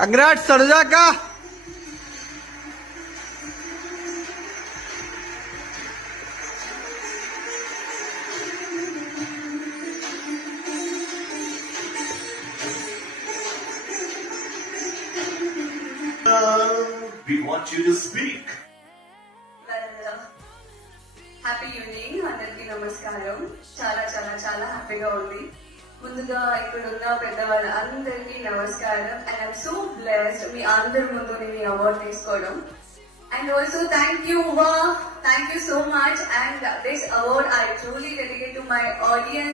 కంగ్రాట్స్ తనుజాక. We want you to speak. Happy evening, అందరికీ నమస్కారం. చాలా చాలా చాలా హ్యాపీగా ఉంది. ముందుగా ఇక్కడ ఉన్న పెద్దవాళ్ళ అందరికీ నమస్కారం. అండ్ ఐఎమ్ సో బ్లెస్డ్ మీ అందరి ముందు నేను ఈ అవార్డ్ తీసుకోవడం. And also thank you so much. And this award I truly dedicate to my audience.